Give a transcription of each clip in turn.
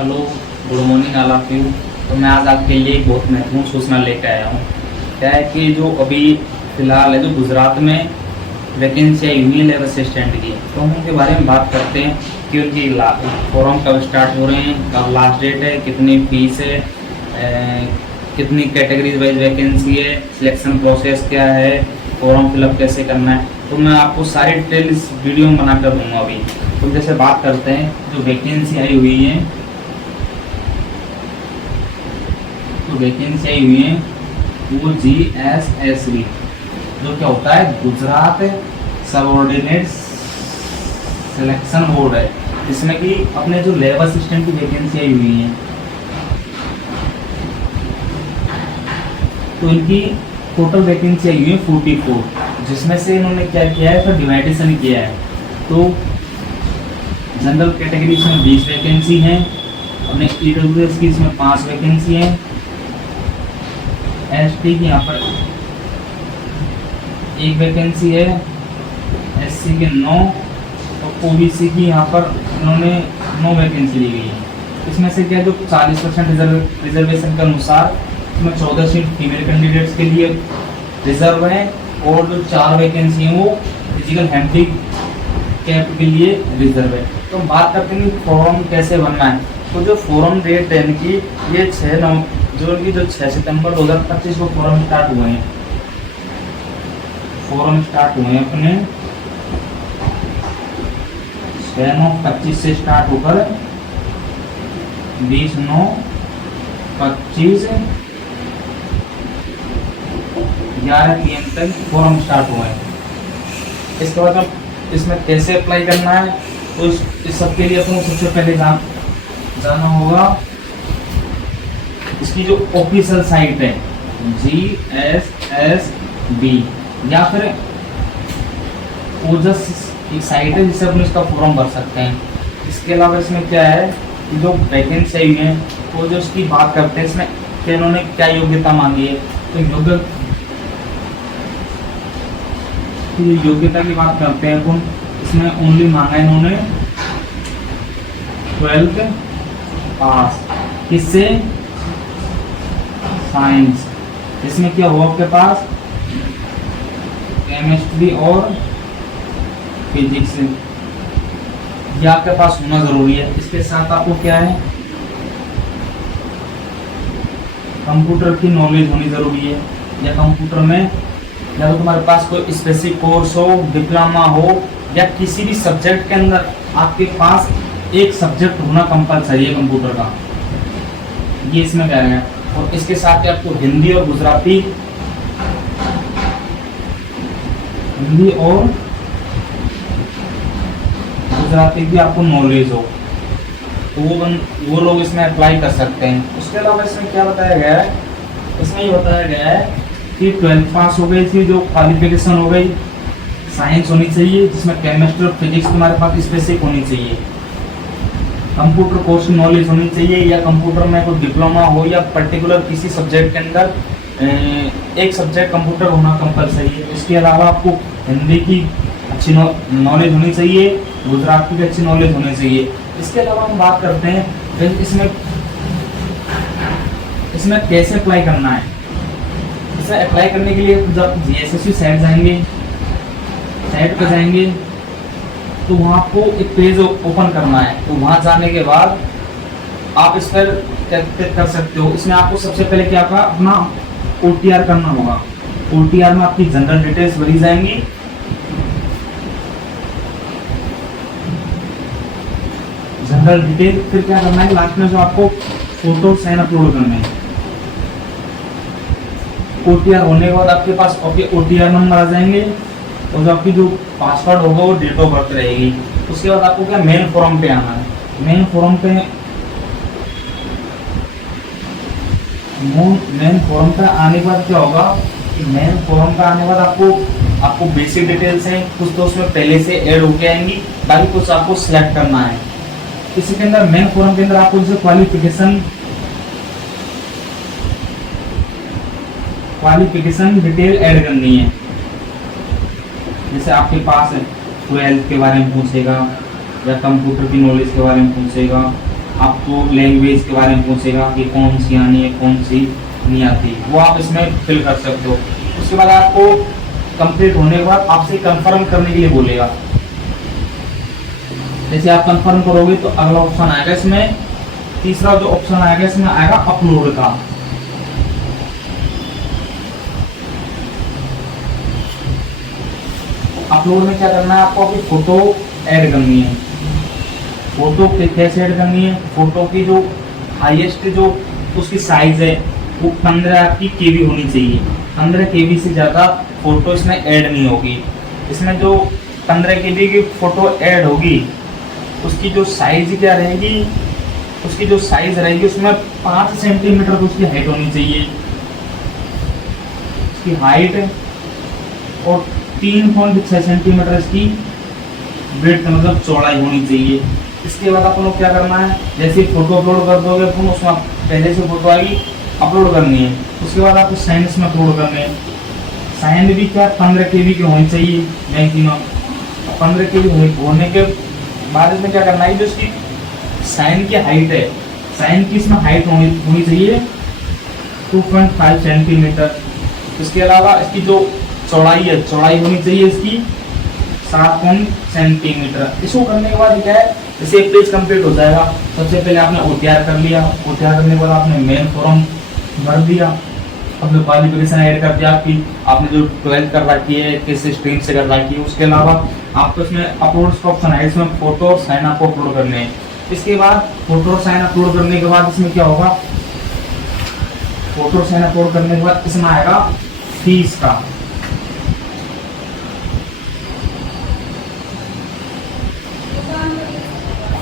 Hello, good morning all of you. तो मैं आज आपके लिए एक बहुत महत्वपूर्ण सूचना लेकर आया हूँ। क्या है कि जो अभी फ़िलहाल है, जो गुजरात में वैकेंसी आई हुई है लेबर असिस्टेंट की, तो हम उनके बारे में बात करते हैं कि उनकी फॉर्म कब स्टार्ट हो रहे हैं, कब लास्ट डेट है, कितनी फीस है, कितनी कैटेगरीज वाइज वैकेंसी है, सिलेक्शन प्रोसेस क्या है, फॉर्म फिलअप कैसे करना है। तो मैं आपको सारी डिटेल इस वीडियो में बना कर दूँगा। अभी तो जैसे बात करते हैं, जो वैकेंसी आई हुई है, तो वैकेंसी आई हुई है वो GSSB, जो क्या होता है, गुजरात सबऑर्डिनेट सिलेक्शन बोर्ड है। इसमें कि अपने जो लेबर असिस्टेंट की वैकेंसी आई हुई है, तो इनकी टोटल वैकेंसी आई हुई है 44, जिसमें से इन्होंने क्या किया है, फिर डिवाइडेशन किया है। तो जनरल कैटेगरी में 20 वैकेंसी हैं, और EWS की इसमें 5 वैकेंसी हैं, ST की यहाँ पर 1 वैकेंसी है, SC के 9 और OBC की यहाँ पर इन्होंने 9 वैकेंसी ली गई है। इसमें से क्या, जो 40% रिजर्वेशन के अनुसार इसमें 14 सीट फीमेल कैंडिडेट्स के लिए रिजर्व है, और जो 4 वैकेंसी हैं वो फिजिकल हैंडीकैप के लिए रिजर्व है। तो बात करते हैं कि फॉर्म कैसे बनना है। तो जो फॉर्म डेट है इनकी, ये 6 सितंबर 2025 को फॉर्म स्टार्ट हुए हैं। फॉर्म स्टार्ट हुए हैं अपने 6/9/25 से स्टार्ट होकर 20/9/25 11 PM तक फॉर्म स्टार्ट हुए हैं। इसके बाद अब इसमें कैसे अप्लाई करना है, तो इस सब के लिए आपको सबसे पहले जाना होगा इसकी जो ऑफिशियल साइट है GSSB, या फिर ओजस एक साइट है जिससे अपन इसका फॉर्म भर सकते हैं। इसके अलावा इसमें क्या है कि जो वैकेंसी आई है, वो जो उसकी बात करते हैं, इसमें क्या इन्होंने क्या योग्यता मांगी है। तो योग्यता की बात करते हैं अपन, इसमें ओनली मांगा है इन्होंने 12th पास, किससे, साइंस। इसमें क्या हुआ आपके पास, केमिस्ट्री और फिजिक्स, ये आपके पास होना जरूरी है। इसके साथ आपको क्या है, कंप्यूटर की नॉलेज होनी जरूरी है, या कंप्यूटर में या तो तुम्हारे पास कोई स्पेसिफिक कोर्स हो, डिप्लोमा हो, या किसी भी सब्जेक्ट के अंदर आपके पास एक सब्जेक्ट होना कंपलसरी है कंप्यूटर का, ये इसमें कह रहे हैं। और इसके साथ ही आपको हिंदी और गुजराती की आपको नॉलेज हो, तो वो लोग इसमें अप्लाई कर सकते हैं। उसके अलावा इसमें क्या बताया गया है, इसमें ये बताया गया है कि 12th पास हो गई थी, जो क्वालिफिकेशन हो गई, साइंस होनी चाहिए जिसमें केमिस्ट्री और फिजिक्स तुम्हारे पास स्पेसिफिक होनी चाहिए, कंप्यूटर कोर्स की नॉलेज होनी चाहिए, या कंप्यूटर में कोई डिप्लोमा हो, या पर्टिकुलर किसी सब्जेक्ट के अंदर एक सब्जेक्ट कंप्यूटर होना कंपलसरी है। इसके अलावा आपको हिंदी की अच्छी नॉलेज होनी चाहिए, गुजराती की अच्छी नॉलेज होनी चाहिए। इसके अलावा हम बात करते हैं इसमें कैसे अप्लाई करना है। इसे अप्लाई करने के लिए जब GSSB साइट पे जाएंगे, तो वहाँ आपको एक पेज ओपन करना है। तो वहाँ जाने के बाद आप इस पर क्लिक कर सकते हो। इसमें आपको सबसे पहले क्या होगा, अपना OTR करना होगा। OTR में आपकी जनरल डिटेल्स भरी जाएंगी, जनरल डिटेल। फिर क्या करना है, लास्ट में जो आपको फोटो साइन अपलोड करना है। OTR होने के बाद आपके पास OTR नंबर आ जाएंगे, और जो आपकी जो पासवर्ड होगा वो डेट ऑफ बर्थ रहेगी। उसके बाद आपको क्या, मेन फॉर्म पे आना है। मेन फॉर्म पे आने के बाद क्या होगा, मेन फॉर्म पे आने के बाद आपको बेसिक डिटेल्स हैं कुछ, तो उसमें पहले से ऐड होके आएंगी, बाकी कुछ आपको सिलेक्ट करना है। इसी के अंदर मेन फॉर्म के अंदर आपको जैसे क्वालिफिकेशन डिटेल ऐड करनी है। जैसे आपके पास 12th के बारे में पूछेगा, या कंप्यूटर की नॉलेज के बारे में पूछेगा, आपको लैंग्वेज के बारे में पूछेगा कि कौन सी आनी है कौन सी नहीं आती, वो आप इसमें फिल कर सकते हो। उसके बाद आपको कंप्लीट होने के बाद आपसे कंफर्म करने के लिए बोलेगा। जैसे आप कंफर्म करोगे तो अगला ऑप्शन आएगा इसमें, तीसरा जो ऑप्शन आएगा इसमें आएगा अपलोड का। अपलोड में क्या करना है, आपको अपनी फोटो ऐड करनी है। फोटो कैसे ऐड करनी है, फोटो की जो हाईएस्ट जो उसकी साइज है वो 15 आपकी केबी होनी चाहिए। 15 केबी से ज़्यादा फोटो इसमें ऐड नहीं होगी। इसमें जो 15 केबी की फोटो ऐड होगी उसकी जो साइज क्या रहेगी, उसकी जो साइज रहेगी उसमें 5 सेंटीमीटर तो उसकी हाइट होनी चाहिए, उसकी हाइट, और 3.6 सेंटीमीटर इसकी ब्रेड मतलब चौड़ाई होनी चाहिए। इसके बाद अपन को क्या करना है, जैसे फोटो अपलोड कर दोगे अपन उसमें पहले से फोटो आएगी, अपलोड करनी है। उसके बाद आपको साइंड में अपलोड करने हैं। साइंड भी क्या 15 केबी की होनी चाहिए मैक्सिमम। 15 केबी होने के बाद इसमें क्या करना है, जो इसकी साइन की हाइट है, साइन की इसमें हाइट होनी चाहिए 2.5 सेंटीमीटर। इसके अलावा इसकी जो चौड़ाई है, चौड़ाई होनी चाहिए इसकी 7 सेंटीमीटर। इसको करने के बाद क्या है, जैसे एक पेज कंप्लीट हो जाएगा। सबसे पहले आपने OTR कर लिया, OTR करने के बाद आपने मेन फॉर्म भर दिया, अपने क्वालिफिकेशन ऐड कर दिया आपकी, आपने जो 12th कर रखी है किस स्ट्रीम से कर रखी है। उसके अलावा आपको इसमें अपलोड का ऑप्शन है, इसमें फोटो और साइन आपको अपलोड करने हैं। इसके बाद फोटो और साइन अपलोड करने के बाद इसमें क्या होगा, फोटो और साइन अपलोड करने के बाद इसमें आएगा फीस का।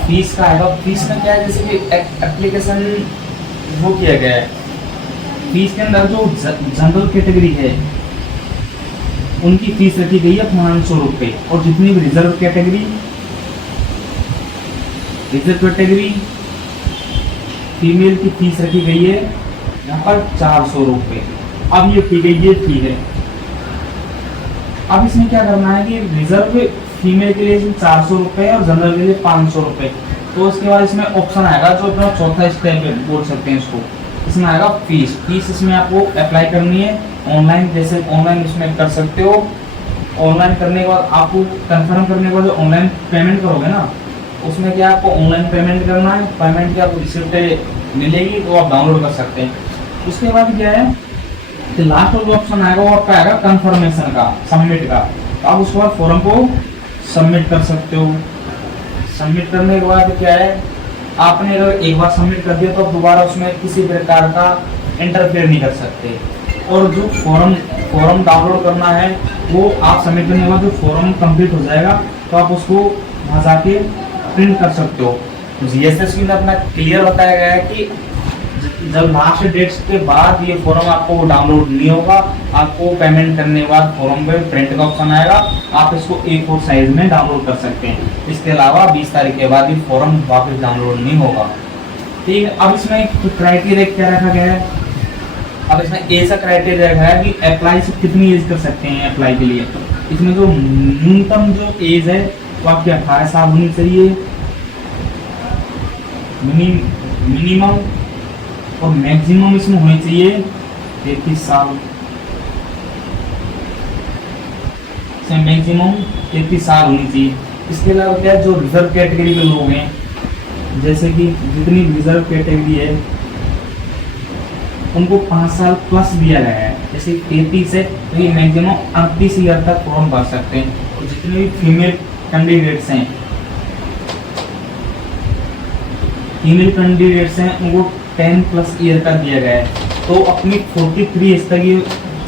फीस का आएगा। फीस में क्या है, जैसे कि एप्लीकेशन वो किया गया है, फीस के अंदर जो जनरल कैटेगरी है उनकी फीस रखी गई है 500 रुपये, और जितनी भी रिजर्व कैटेगरी फीमेल की फीस रखी गई है यहाँ पर 400 रुपये। अब ये की गई ये फी है। अब इसमें क्या करना है कि रिजर्व फीमेल के लिए 400 रुपये और जनरल के लिए 500 रुपये। तो उसके बाद इसमें ऑप्शन आएगा जो अपना चौथा स्टेप बोल सकते हैं इसको, इसमें आएगा फीस। फीस इसमें आपको अप्लाई करनी है ऑनलाइन, जैसे ऑनलाइन इसमें कर सकते हो। ऑनलाइन करने के बाद आपको कंफर्म करने के बाद जो ऑनलाइन पेमेंट करोगे ना, उसमें क्या आपको ऑनलाइन पेमेंट करना है। पेमेंट की आपको रिसिप्ट मिलेगी तो आप डाउनलोड कर सकते हैं। उसके बाद क्या है कि लास्ट जो ऑप्शन आएगा वो आपका आएगा कंफर्मेशन का, सबमिट का। तो आप उसके बाद फॉर्म को सबमिट कर सकते हो। सबमिट करने के बाद क्या है, आपने अगर एक बार सबमिट कर दिया तो आप दोबारा उसमें किसी प्रकार का इंटरफेयर नहीं कर सकते। और जो फॉर्म डाउनलोड करना है वो आप सबमिट करने के बाद जो फॉर्म कंप्लीट हो जाएगा तो आप उसको वहाँ जाके प्रिंट कर सकते हो। जीएसएसबी में अपना क्लियर बताया गया है कि जब लास्ट डेट्स के बाद ये फॉर्म आपको डाउनलोड नहीं होगा, आपको पेमेंट करने के बाद फॉर्म पे प्रिंट का ऑप्शन आएगा, आप इसको A4 साइज में डाउनलोड कर सकते हैं। इसके अलावा 20 तारीख के बाद ये फॉर्म वापस डाउनलोड नहीं होगा। ठीक है, अब इसमें क्राइटेरिया क्या रखा गया है, अब इसमें ऐसा क्राइटेरिया रखा है कि अप्लाई से कितनी एज कर सकते हैं अप्लाई के लिए। इसमें जो न्यूनतम जो एज है वो आपकी 18 साल होनी चाहिए मिनिमम, और मैक्सिमम इसमें होनी चाहिए 33 साल। मैक्सिमम 33 साल होनी चाहिए। इसके अलावा क्या है, जो रिजर्व कैटेगरी के लोग हैं, जैसे कि जितनी रिजर्व कैटेगरी है उनको 5 साल प्लस दिया गया है। जैसे 33 है तो ये मैक्सिमम 38 ईयर तक फॉर्म भर सकते हैं। और जितने भी फीमेल कैंडिडेट्स हैं उनको 10 प्लस ईयर का दिया गया है। तो अपनी 43 एज तक ये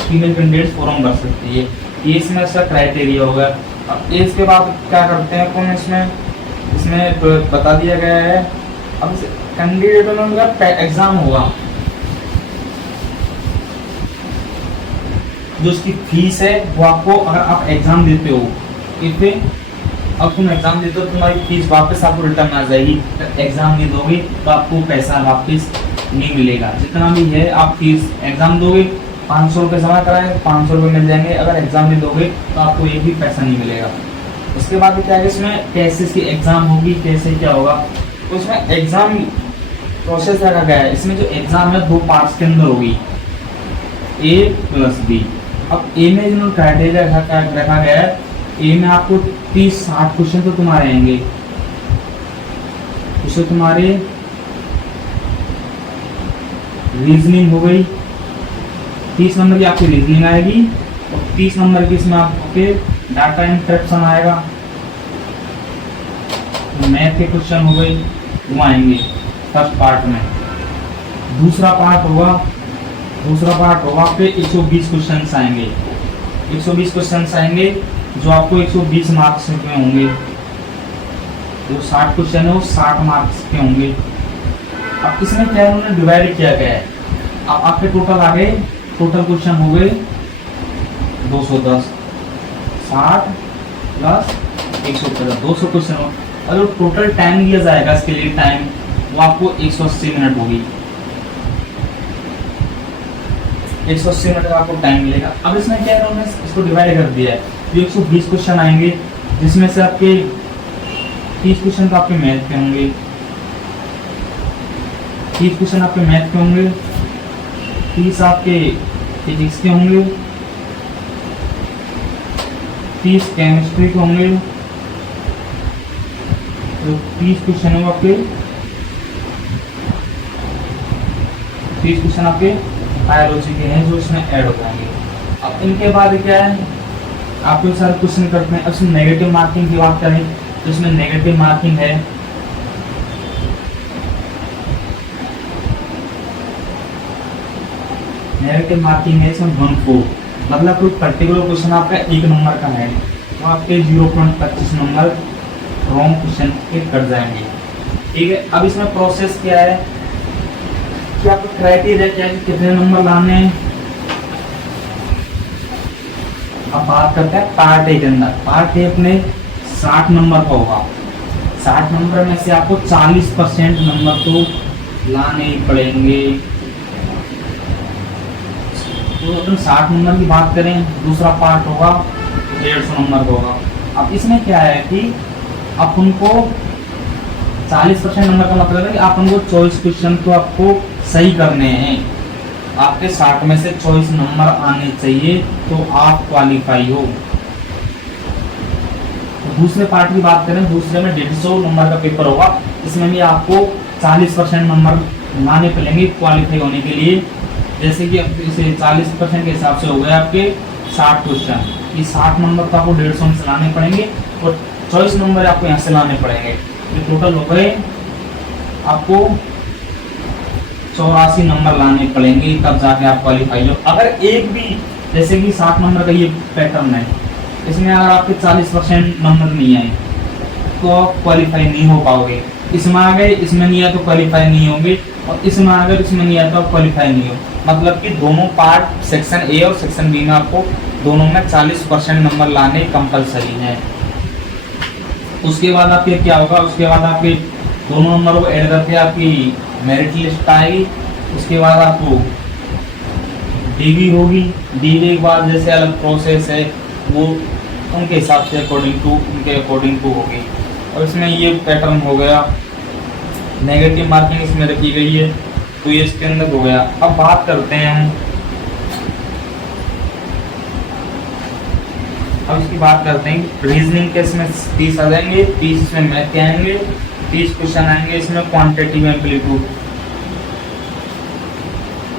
फीमेल कैंडिडेट्स फॉर्म भर सकती है। ये इसमें इसका क्राइटेरिया होगा। अब एज के बाद क्या करते हैं अपन, इसमें बता दिया गया है। अब कैंडिडेट में उनका एग्जाम होगा, जो उसकी फीस है वो आपको, अगर आप एग्जाम देते हो अब तुम एग्जाम देते हो तुम्हारी फीस वापस आपको रिटर्न आ जाएगी। एग्जाम नहीं दोगे तो आपको पैसा वापस नहीं मिलेगा। जितना भी है आप फीस एग्जाम दोगे 500 रुपये जमा कराएंगे 500 रुपये मिल जाएंगे। अगर एग्जाम नहीं दोगे तो आपको एक भी पैसा नहीं मिलेगा। उसके बाद क्या है, इसमें कैसे इसकी एग्जाम होगी, कैसे क्या होगा, तो इसमें एग्जाम प्रोसेस रखा गया है, इसमें जो एग्जाम है 2 पार्ट्स के अंदर होगी, ए प्लस बी। अब ए में जो क्राइटेरिया रखा गया है, ए में आपको 30-60 क्वेश्चन तो तुम्हारे आएंगे, उससे तुम्हारे रीजनिंग हो गई, 30 नंबर की आपकी रीजनिंग आएगी, और 30 नंबर की इसमें आपके डाटा इंटरेक्शन आएगा, मैथ के क्वेश्चन हो गए वो आएंगे फर्स्ट पार्ट में। दूसरा पार्ट होगा आपके 120 क्वेश्चन आएंगे, 120 क्वेश्चन आएंगे जो आपको 120 मार्क्स के होंगे, जो 60 क्वेश्चन है वो 60 मार्क्स के होंगे। अब इसमें क्या है, उन्होंने डिवाइड किया गया है। अब आपके टोटल आ गए, टोटल क्वेश्चन हो गए 210, 60 प्लस 150, 200 क्वेश्चन हो। और टोटल टाइम दिया जाएगा इसके लिए, टाइम वो आपको 180 मिनट होगी, 180 मिनट का आपको टाइम मिलेगा। अब इसमें क्या है, उन्होंने इसको डिवाइड कर दिया है, जो 120 क्वेश्चन आएंगे जिसमें से आपके 30 क्वेश्चन तो आपके मैथ के होंगे, 30 क्वेश्चन आपके मैथ के होंगे, 30 आपके फिजिक्स के होंगे, 30 केमिस्ट्री के होंगे, तो 30 क्वेश्चन होंगे आपके, 30 क्वेश्चन आपके बायोलॉजी के हैं जो इसमें ऐड हो जाएंगे। अब इनके बाद क्या है, आपको सारे क्वेश्चन करते हैं। अब इसमें नेगेटिव मार्किंग की बात करें तो इसमें नेगेटिव मार्किंग है, नेगेटिव मार्किंग है इसमें 1/4, मतलब कोई पर्टिकुलर क्वेश्चन आपका 1 नंबर का है तो आपके 0.25 नंबर रॉन्ग क्वेश्चन के कट जाएंगे, ठीक है। अब इसमें प्रोसेस क्या है कि आपका क्राइटेरिया क्या है, कितने नंबर लाने हैं। अब बात करते हैं पार्ट ए के अंदर। पार्ट ए अपने 60 नंबर का होगा, 60 नंबर में से आपको 40% नंबर तो लाने ही पड़ेंगे। तो अपन 60 नंबर की बात करें, दूसरा पार्ट होगा 150 नंबर का होगा। अब इसमें क्या है कि अपन को 40% नंबर का मतलब है कि अपन को 24 क्वेश्चन तो आपको सही करने हैं, आपके 60 में से 24 नंबर आने चाहिए तो आप क्वालिफाई हो। तो दूसरे पार्ट की बात करें, दूसरे में 150 नंबर का पेपर होगा, इसमें भी आपको 40% नंबर लाने पड़ेंगे क्वालिफाई होने के लिए। जैसे कि अब इसे 40% के हिसाब से हो गए आपके 60 क्वेश्चन, ये 60 नंबर तो आपको 150 में से लाने पड़ेंगे और 24 नंबर आपको यहाँ से लाने पड़ेंगे, ये टोटल हो गए आपको 84 नंबर लाने पड़ेंगे, तब जाके आप क्वालिफाई हो। अगर एक भी, जैसे कि 60 नंबर का ये पैटर्न है, इसमें अगर आपके 40% नंबर नहीं आए तो आप क्वालिफाई नहीं हो पाओगे। इसमें आ गए, इसमें नहीं आया तो क्वालिफाई नहीं होंगे, और इसमें आ गए, इसमें नहीं आया तो आप क्वालिफाई नहीं हो। मतलब कि दोनों पार्ट, सेक्शन ए और सेक्शन बी में आपको दोनों में 40% नंबर लाने कंपलसरी हैं। उसके बाद आपके क्या होगा, उसके बाद आपके दोनों नंबर को ऐड करके आपकी मेरिट लिस्ट आएगी। उसके बाद आपको डीवी होगी, डीवी के बाद जैसे अलग प्रोसेस है वो उनके हिसाब से उनके अकॉर्डिंग टू होगी। और इसमें ये पैटर्न हो गया, नेगेटिव मार्किंग इसमें रखी गई है, तो ये इसके अंदर हो गया। अब बात करते हैं हम, अब इसकी बात करते हैं रीजनिंग के, इसमें 30 आ जाएंगे, 30 इसमें मैथ के आएंगे, 30 क्वेश्चन आएंगे इसमें क्वांटिटेटिव एम्पलीट्यूड,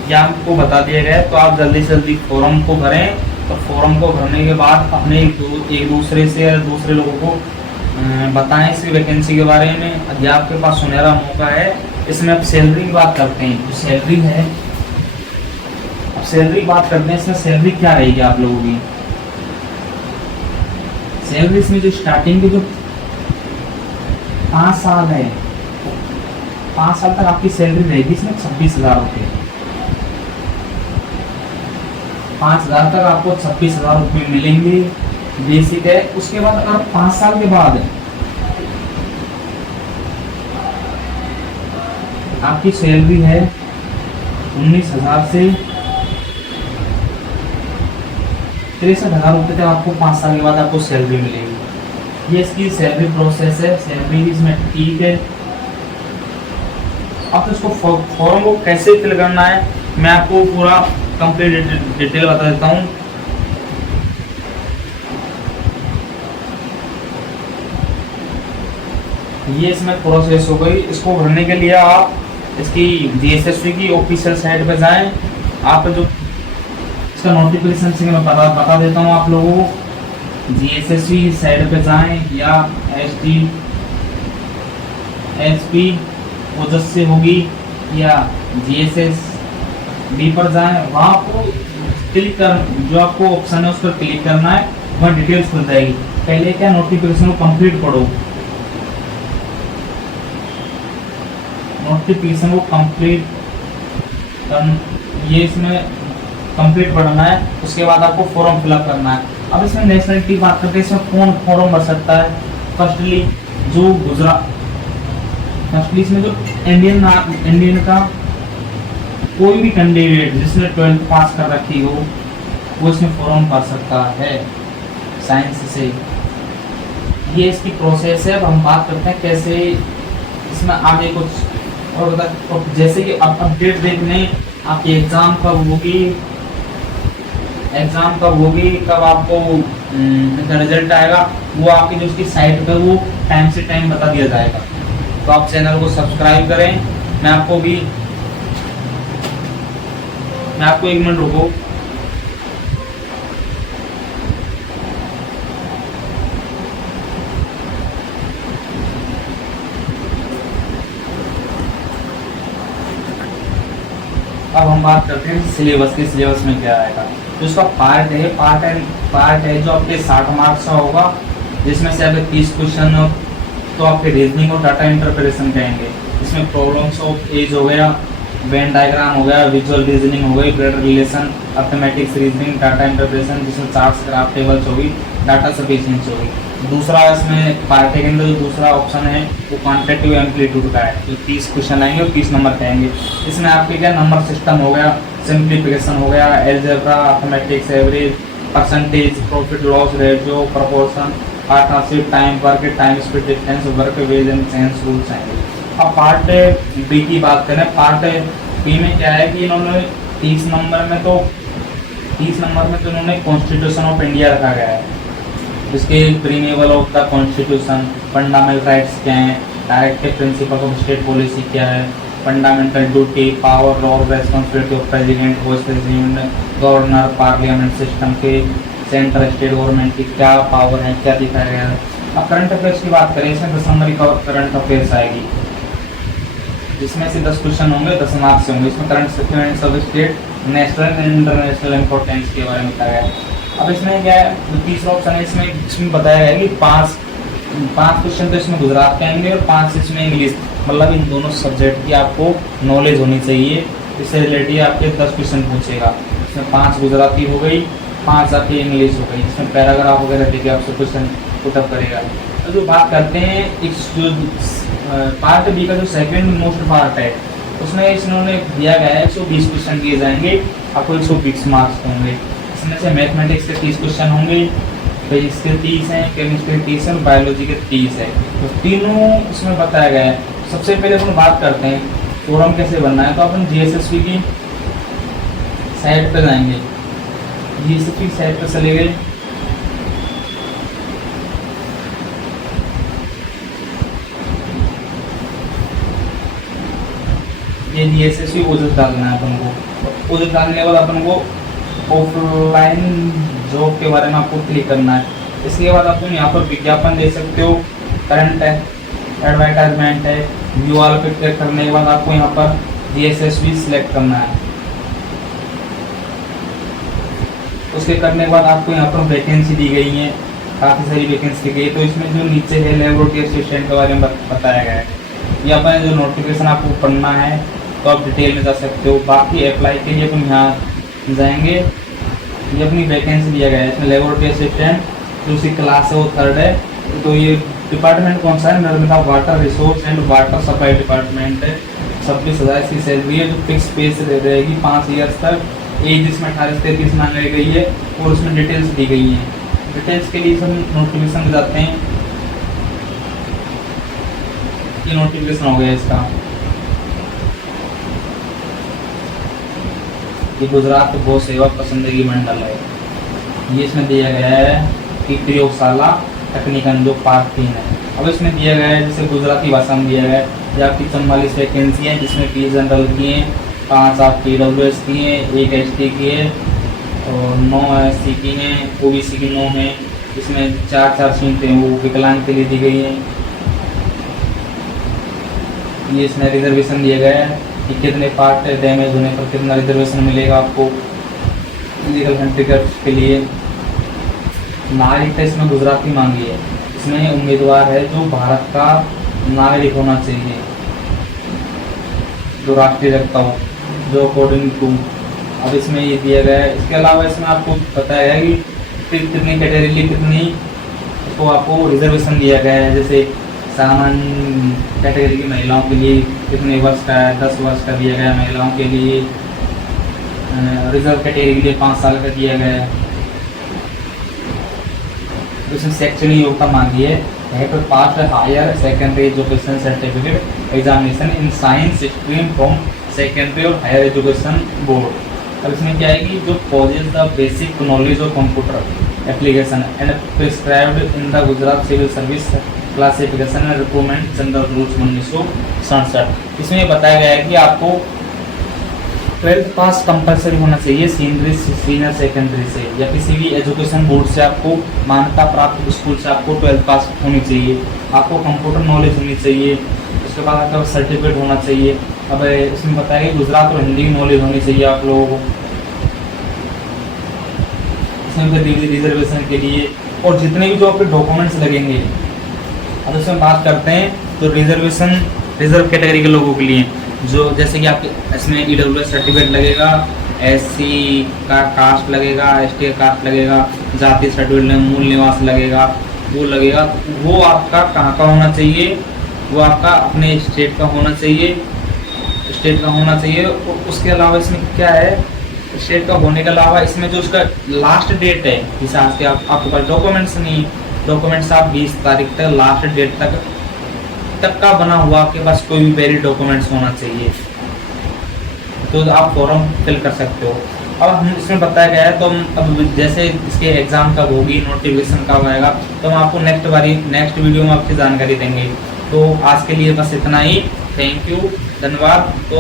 ये आपको बता दिया गया है। तो आप जल्दी से जल्दी फॉर्म को भरें, और फॉर्म को भरने के बाद अपने एक दूसरे से या दूसरे लोगों को बताएं इस वैकेंसी के बारे में। यदि आपके पास सुनहरा मौका है। इसमें अब सैलरी की बात करते हैं, जो सैलरी है, अब सैलरी की बात करते हैं, इसमें सैलरी क्या रहेगी आप लोगों की। सैलरी इसमें जो स्टार्टिंग के जो 5 साल है, 5 साल तक आपकी सैलरी रहेगी इसमें 26,000 रुपये, 5,000 तक आपको 26,000 रुपये मिलेंगे, बेसिक है। उसके बाद अगर 5 साल के बाद आपकी सैलरी है 19,000 से 63,000 रुपये तक आपको 5 साल के बाद आपको सैलरी मिलेगी। ये इसकी सैलरी प्रोसेस है। सैलरी इसमें ठीक है, अब तो इसको फॉर्म को कैसे फिल करना है मैं आपको पूरा कंप्लीट डिटेल बता देता हूँ। ये इसमें प्रोसेस हो गई। इसको भरने के लिए आप इसकी जीएसएससी की ऑफिशियल साइट पे जाएं। आप जो इसका नोटिफिकेशन से मैं बता देता हूँ आप लोगों को। जीएसएससी साइट पे जाएं या एसपी ओजस्वी होगी या जीएसएसबी पर जाएं, वहाँ आपको क्लिक कर जो आपको ऑप्शन है उस पर क्लिक करना है, वहाँ डिटेल्स खुल जाएगी। पहले क्या नोटिफिकेशन को कंप्लीट पढ़ो, नोटिफिकेशन को कंप्लीट ये इसमें कंप्लीट पढ़ना है। उसके बाद आपको फॉर्म फिलअप करना है। अब इसमें नेशनलिटी की बात करते हैं, इसमें कौन फॉर्म भर सकता है। फर्स्टली जो गुजरात, फर्स्टली इसमें जो इंडियन का कोई भी कैंडिडेट जिसने 12th पास कर रखी हो वो इसमें फॉर्म भर सकता है साइंस से। ये इसकी प्रोसेस है। अब हम बात करते हैं कैसे इसमें आगे कुछ और जैसे कि आप अपडेट देखने आपकी एग्जाम कब होगी, कब आपको रिजल्ट आएगा, वो आपकी जो उसकी साइट पे वो टाइम से टाइम बता दिया जाएगा। तो आप चैनल को सब्सक्राइब करें। मैं आपको 1 मिनट रुको। अब हम बात करते हैं सिलेबस की। सिलेबस में क्या आएगा, तो इसका पार्ट है जो आपके 60 मार्क्स का होगा, जिसमें से आपके 30 क्वेश्चन तो आपके रीजनिंग और डाटा इंटरप्रिटेशन कहेंगे। इसमें प्रॉब्लम्स ऑफ एज हो गया, वेन डायग्राम हो गया, विजुअल रीजनिंग हो गई, blood relation, arithmetics reasoning, data interpretation जिसमें चार्ट्स ग्राफ टेबल्स होगी, डाटा सफिशिएंसी होगी। दूसरा इसमें पार्ट के अंदर जो दूसरा ऑप्शन है वो क्वांटिटेटिव एम्पलीट्यूड का है। तो 30 क्वेश्चन आएंगे और 30 नंबर के आएंगे। इसमें आपके क्या नंबर सिस्टम हो गया, सिंप्लीफिकेशन हो गया, algebra, arithmetics, average, percentage, profit loss ratio, proportion, partnership, time work, time speed difference, work wage and change rules आएंगे। अब पार्ट बी की बात करें, पार्ट बी में क्या है कि इन्होंने 30 नंबर में तो इन्होंने कॉन्स्टिट्यूशन ऑफ इंडिया रखा गया है। इसके preamble of the constitution, fundamental rights क्या हैं, directive principle of state policy क्या है, fundamental duty, power, law, responsibility of president, vice president, governor, parliament system के सेंट्रल स्टेट गवर्नमेंट की क्या पावर है, क्या दिखाया गया है। अब करंट अफेयर्स की बात करें, इसमें 10 नंबर की करंट अफेयर्स आएगी, जिसमें से 10 क्वेश्चन होंगे, 10 मार्क्स से होंगे। इसमें current affairs of state, national and international importance के बारे में बताया गया है। अब इसमें क्या है, जो तीसरा ऑप्शन है इसमें बताया गया है कि 5 क्वेश्चन तो इसमें गुजरात के आएंगे और 5 इसमें इंग्लिश, मतलब इन दोनों सब्जेक्ट की आपको नॉलेज होनी चाहिए। इससे रिलेटेड आपके 10 क्वेश्चन पूछेगा। इसमें 5 गुजराती हो गई, 5 आपकी इंग्लिश हो गई, जिसमें पैराग्राफ वगैरह देके आपसे क्वेश्चन पुटअप करेगा। तो जो बात करते हैं जो पार्ट बी का जो सेकंड मोस्ट पार्ट है, उसमें इन्होंने दिया गया है 120 क्वेश्चन दिए जाएंगे, आपको 120 मार्क्स होंगे। इसमें से मैथमेटिक्स के 30 क्वेश्चन होंगे, फिजिक्स के 30 हैं, केमिस्ट्री के 30 हैं और बायोलॉजी के 30 है। तो तीनों इसमें बताया गया है। सबसे पहले अपन बात करते हैं फॉर्म कैसे बनना है। तो अपन जीएसएसबी की साइट पर जाएंगे, जीएसएसबी की साइट पर चले गए। ये जीएसएसबी ओजस डालना है अपन को। ओजस डालने के बाद अपन को ऑफलाइन जॉब के बारे में आपको क्लिक करना है। इसके बाद आप यहाँ पर विज्ञापन दे सकते हो, करंट है, एडवर्टाइजमेंट है, व्यू ऑल पे क्लिक करने के बाद आपको यहाँ पर जीएसएसबी सिलेक्ट करना है। उसके करने के बाद आपको यहाँ पर वैकेंसी दी गई है, काफ़ी सारी वैकेंसी दी गई है। तो इसमें जो नीचे है लेबोरेटरी असिस्टेंट के बारे में बताया गया है। यहाँ पर जो नोटिफिकेशन आपको पढ़ना है तो आप डिटेल में जा सकते हो। बाकी अप्लाई के लिए अपन यहाँ जाएंगे, ये अपनी वैकेंसी दिया गया है। इसमें लेबोरेटरी असिस्टेंट जो उसकी क्लास है वो 3rd है। तो ये डिपार्टमेंट कौन सा है, Narmada water resource and water supply department है। 26,000 इसकी सैलरी है, जो फिक्स पे से रहेगी 5 ईयर्स तक। एज इसमें 18 से 33 मांगी गई है और उसमें डिटेल्स दी गई हैं। डिटेल्स के लिए हम नोटिफिकेशन में जाते हैं। ये नोटिफिकेशन हो गया इसका। ये गुजरात गौ सेवा पसंदगी मंडल है। ये इसमें दिया गया है कि प्रयोगशाला तकनीकन जो पार्ट 3 है। अब इसमें दिया गया है जैसे गुजराती भाषा में दिया गया है जो आपकी 44 वैकेंसी है, जिसमें 20 जनरल की हैं, 5 आपकी EWS की हैं, 1 ST की है और 9 SC की हैं, OBC की 9 है। इसमें 4 सीटें वो विकलांग के लिए दी गई हैं। ये इसमें रिजर्वेशन दिया गया है कि कितने पार्ट डैमेज होने पर कितना रिजर्वेशन मिलेगा आपको लीगल हैंडिकैप्स के लिए। नागरिकता इसमें गुजराती मांगी है। इसमें उम्मीदवार है जो भारत का नागरिक होना चाहिए, जो राष्ट्रीय रखता हो, जो अकॉर्डिंग टू। अब इसमें ये दिया गया है। इसके अलावा इसमें आपको बताया गया कि कितनी कैटेगरी कितनी तो आपको रिजर्वेशन दिया गया है। जैसे सामान्य कैटेगरी की महिलाओं के लिए कितने वर्ष का है, 10 वर्ष का दिया गया है महिलाओं के लिए। रिजर्व कैटेगरी के लिए 5 साल का दिया गया है। इसमें शैक्षणिक योग्यता मांगी है तो pass higher secondary education certificate examination in science stream from secondary और हायर एजुकेशन बोर्ड। अब इसमें क्या है कि जो possess the basic knowledge of computer application and prescribed in the Gujarat civil service classification and recruitment general rules 1967। इसमें ये बताया गया है कि आपको 12th पास कंपलसरी होना चाहिए सीनियर सेकेंडरी से या किसी भी एजुकेशन बोर्ड से, आपको मान्यता प्राप्त स्कूल से आपको 12th पास होनी चाहिए। आपको कंप्यूटर नॉलेज होनी चाहिए, उसके बाद आपका सर्टिफिकेट होना चाहिए। अब इसमें बताया कि गुजरात और हिंदी की नॉलेज होनी चाहिए आप लोगों को। इसमें रिजर्वेशन के लिए और जितने भी जो आपके डॉक्यूमेंट्स लगेंगे। अब इसमें बात करते हैं तो रिजर्वेशन रिजर्व कैटेगरी के लोगों के लिए जो जैसे कि आपके इसमें EWS सर्टिफिकेट लगेगा, SC का कास्ट लगेगा, ST का कास्ट लगेगा, जाति सर्टिफिकेट मूल निवास लगेगा, वो लगेगा। वो आपका कहाँ का होना चाहिए, वो आपका अपने स्टेट का होना चाहिए, स्टेट का होना चाहिए। और उसके अलावा इसमें क्या है, स्टेट का होने के अलावा इसमें जो उसका लास्ट डेट है हिसाब से आपके पास डॉक्यूमेंट्स नहीं, डॉक्यूमेंट्स आप 20 तारीख तक लास्ट डेट तक का बना हुआ आपके पास कोई भी वैलिड डॉक्यूमेंट्स होना चाहिए, तो आप फॉर्म फिल कर सकते हो। अब हम इसमें बताया गया है तो हम अब जैसे इसके एग्जाम कब होगी, नोटिफिकेशन कब आएगा, तो हम आपको नेक्स्ट वीडियो में आपकी जानकारी देंगे। तो आज के लिए बस इतना ही। थैंक यू, धन्यवाद। तो